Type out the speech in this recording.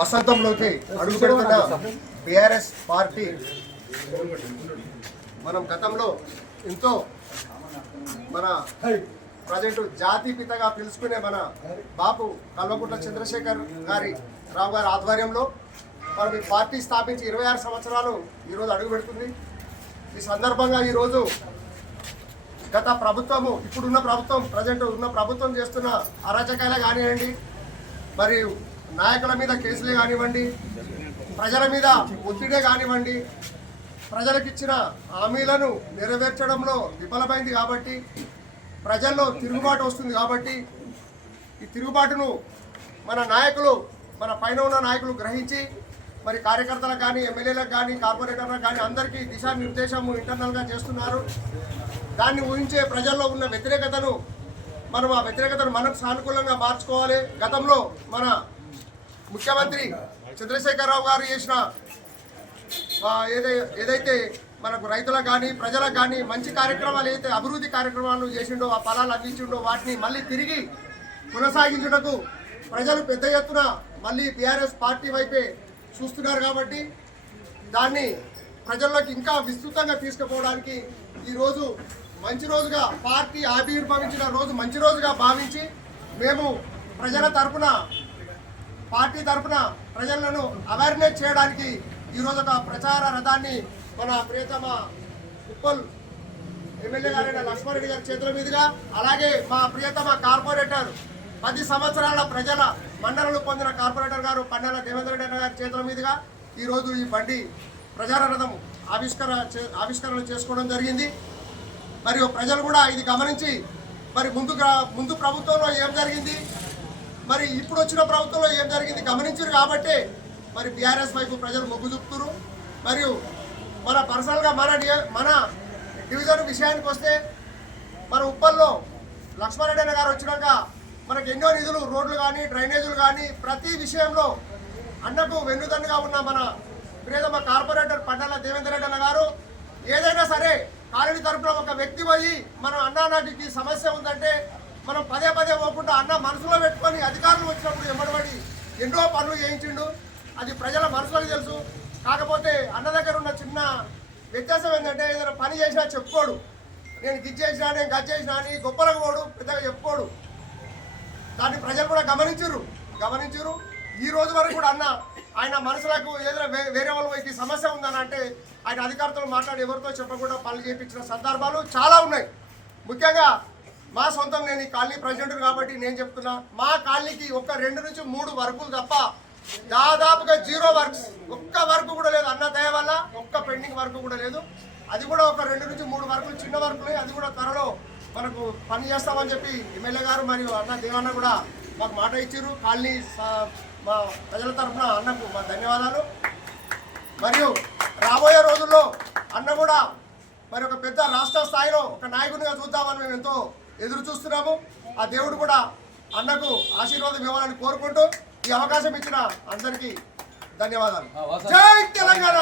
వసంతంలోకి అడుగు పెడుతున్న BRS party మనం గతంలో ఎంతో మన ప్రజెంట్ జాతిపితగా పిలుచుకునే మన బాపు కల్వకుంట్ల చంద్రశేఖర్ రావు గారి ఆధ్వర్యంలో మనం ఈ పార్టీ స్థాపించి 26 సంవత్సరాలు ఈరోజు అడుగు పెడుతుంది. ఈ సందర్భంగా ఈరోజు గత ప్రభుత్వము ఇప్పుడున్న ప్రభుత్వం ప్రజెంట్ ఉన్న ప్రభుత్వం చేస్తున్న అరాచకాలే కానివ్వండి, మరియు నాయకుల మీద కేసులే కానివ్వండి, ప్రజల మీద ఒత్తిడే కానివ్వండి, ప్రజలకు ఇచ్చిన హామీలను నెరవేర్చడంలో విఫలమైంది కాబట్టి ప్రజల్లో తిరుగుబాటు వస్తుంది. కాబట్టి ఈ తిరుగుబాటును మన నాయకులు, మన పైన ఉన్న నాయకులు గ్రహించి మరి కార్యకర్తలకు కానీ, ఎమ్మెల్యేలకు కానీ, కార్పొరేటర్లకు కానీ అందరికీ దిశానిర్దేశము ఇంటర్నల్గా చేస్తున్నారు. దాన్ని ఊహించే ప్రజల్లో ఉన్న వ్యతిరేకతను మనం ఆ వ్యతిరేకతను మనకు సానుకూలంగా మార్చుకోవాలి. గతంలో మన ముఖ్యమంత్రి చంద్రశేఖరరావు గారు చేసిన ఏదైతే మనకు రైతులకు కానీ ప్రజలకు కానీ మంచి కార్యక్రమాలు ఏదైతే అభివృద్ధి కార్యక్రమాలు చేసిండో, ఆ ఫలాలు అందించిండో వాటిని మళ్ళీ తిరిగి కొనసాగించుటకు ప్రజలు పెద్ద ఎత్తున మళ్ళీ బీఆర్ఎస్ పార్టీ వైపే చూస్తున్నారు. కాబట్టి దాన్ని ప్రజల్లోకి ఇంకా విస్తృతంగా తీసుకుపోవడానికి ఈరోజు మంచి రోజుగా పార్టీ ఆవిర్భవించిన రోజు మంచి రోజుగా భావించి మేము ప్రజల తరఫున పార్టీ తరఫున ప్రజలను అవేర్నెస్ చేయడానికి ఈరోజు ఒక ప్రచార రథాన్ని మన ప్రియతమ ఉప్పల్ ఎమ్మెల్యే గారైన లక్ష్మారెడ్డి గారి చేతుల మీదుగా, అలాగే మా ప్రియతమ కార్పొరేటర్ 10 సంవత్సరాల ప్రజల మండలను పొందిన కార్పొరేటర్ గారు పన్నెల దేవేంద్ర రెడ్డి గారి చేతుల మీదుగా ఈరోజు ఈ బండి ప్రచార రథం ఆవిష్కరణ చేసుకోవడం జరిగింది. మరియు ప్రజలు కూడా ఇది గమనించి మరి ముందు ప్రభుత్వంలో ఏం జరిగింది, మరి ఇప్పుడు వచ్చిన ప్రభుత్వంలో ఏం జరిగింది గమనించారు. కాబట్టి మరి బీఆర్ఎస్ వైపు ప్రజలు మొగ్గు చూపుతారు. మరియు మన పర్సనల్గా మన డివిజన్ విషయానికి వస్తే మన ఉప్పల్లో లక్ష్మారెడ్డి గారు వచ్చినాక మనకు ఎన్నో నిధులు, రోడ్లు కానీ, డ్రైనేజీలు కానీ ప్రతి విషయంలో అన్నకు వెన్నుదన్నుగా ఉన్న మన ప్రియతమ కార్పొరేటర్ పన్నెల దేవేంద్ర రెడ్డి గారు ఏదైనా సరే కాలనీ తరపున ఒక వ్యక్తి పోయి మనం అన్నా నాకు ఈ సమస్య ఉందంటే మనం పదే పోకుండా అన్న మనసులో పెట్టుకొని అధికారులు వచ్చినప్పుడు ఎమ్మడబడి ఎన్నో పనులు చేయించిండు. అది ప్రజల మనసులోకి తెలుసు. కాకపోతే అన్న దగ్గర ఉన్న చిన్న వ్యత్యాసం ఏంటంటే ఏదైనా పని చేసినా చెప్పుకోడు, నేను గిజ్ చేసినా, నేను గజ్ చేసినా అని గొప్పలకు పోడు, పెద్దగా చెప్పుకోడు. దాన్ని ప్రజలు కూడా గమనించరు. ఈ రోజు వరకు కూడా అన్న ఆయన మనసులకు ఏదైనా వేరే వాళ్ళకి సమస్య ఉందని అంటే ఆయన అధికారులతో మాట్లాడి ఎవరితో చెప్పకుండా పనులు చేయించిన సందర్భాలు చాలా ఉన్నాయి. ముఖ్యంగా మా సొంతం, నేను ఈ కాలనీ ప్రెసిడెంట్ కాబట్టి నేను చెప్తున్నా, మా కాలనీకి ఒక 2 నుంచి 3 వర్కులు తప్ప దాదాపుగా 0 వర్క్స్, ఒక్క వర్క్ కూడా లేదు. అన్న దయ వల్ల ఒక్క పెండింగ్ వర్క్ కూడా లేదు. అది కూడా ఒక 2 నుంచి 3 వర్కులు చిన్న వర్కులు, అది కూడా త్వరలో మనకు పని చేస్తామని చెప్పి ఎమ్మెల్యే గారు మరియు అన్న దేవన్న కూడా మాకు మాట ఇచ్చారు. కాలనీ మా ప్రజల తరఫున అన్నకు మా ధన్యవాదాలు. మరియు రాబోయే రోజుల్లో అన్న కూడా మరి ఒక పెద్ద రాష్ట్ర స్థాయిలో ఒక నాయకునిగా చూద్దామని మేము ఎంతో ఎదురు చూస్తున్నాము. ఆ దేవుడు కూడా అన్నకు ఆశీర్వాదం ఇవ్వాలని కోరుకుంటూ ఈ అవకాశం ఇచ్చిన అందరికీ ధన్యవాదాలు. జై తెలంగాణ.